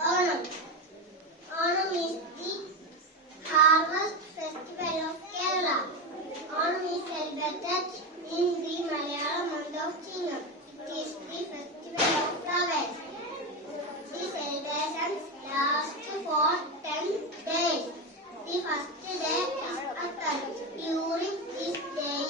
Onam. Onam is the harvest festival of Kerala. Onam is celebrated in the Malayalam month of Chingam. It is the festival of flowers. The celebrations last for 10 days. The first day is Attal. During this day,